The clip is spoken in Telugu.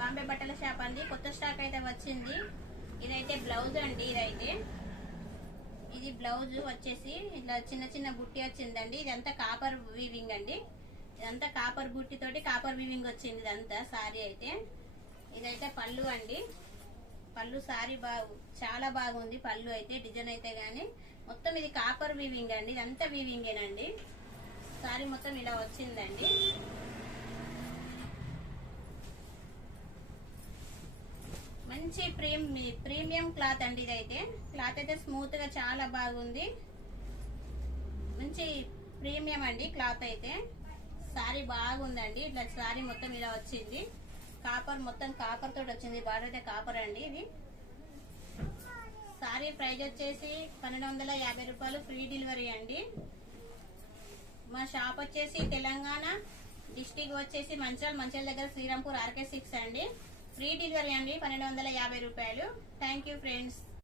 బాంబే బట్టల షాప్ అండి. కొత్త స్టాక్ అయితే వచ్చింది. ఇదైతే బ్లౌజ్ అండి. ఇది బ్లౌజ్ వచ్చేసి ఇట్లా చిన్న చిన్న బుట్టి వచ్చిందండి. ఇదంతా కాపర్ వీవింగ్ అండి. ఇదంతా కాపర్ బుట్టి తోటి కాపర్ వీవింగ్ వచ్చింది ఇదంతా సారీ అయితే. ఇదైతే పళ్ళు అండి. పళ్ళు సారీ చాలా బాగుంది. పళ్ళు అయితే డిజైన్ అయితే గానీ మొత్తం ఇది కాపర్ వీవింగ్ అండి. ఇదంతా వీవింగేనండి. సారీ మొత్తం ఇలా వచ్చిందండి. మంచి ప్రీమియం క్లాత్ అండి. ఇదైతే క్లాత్ అయితే స్మూత్ గా చాలా బాగుంది. మంచి ప్రీమియం అండి క్లాత్ అయితే. సారీ బాగుందండి. ఇట్లా సారీ మొత్తం ఇలా వచ్చింది. కాపర్ మొత్తం కాపర్ తోటి వచ్చింది. బార్డర్ అయితే కాపర్ అండి. ఇది సారీ ప్రైస్ వచ్చేసి 1250 రూపాయలు. ఫ్రీ డెలివరీ అండి. మా షాప్ వచ్చేసి తెలంగాణ డిస్టిక్ వచ్చేసి మంచిర్యాల దగ్గర శ్రీరాంపూర్ RK6 అండి. ఫ్రీ డెలివరీ అండి. 1250 రూపాయలు. Thank you friends.